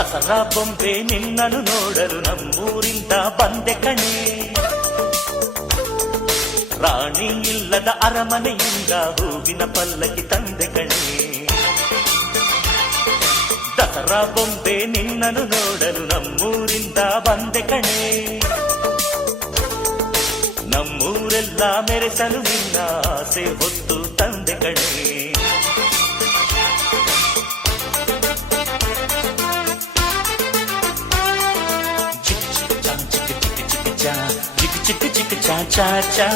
ದಸರಾ ಬೊಂಬೆ ನಿನ್ನನ್ನು ನೋಡಲು ನಮ್ಮೂರಿಂದ ಬಂದೆ ಕಣೆ. ರಾಣಿ ಇಲ್ಲದ ಅರಮನೆಯಿಂದ ಹೂವಿನ ಪಲ್ಲಕ್ಕಿ ತಂದೆ ಕಣೆ. ದಸರಾ ಬೊಂಬೆ ನಿನ್ನನ್ನು ನೋಡಲು ನಮ್ಮೂರಿಂದ ಬಂದೆ ಕಣೆ. ನಮ್ಮೂರೆಲ್ಲ ಮೆರೆಸಲು ನಿನ್ನ ಆಸೆ ಹೊತ್ತು ತಂದೆ ಕಣೆ. ಚಿಕ್ಕ ಚಿಕ್ಕ ಚಾ ಚಾ ಚಾ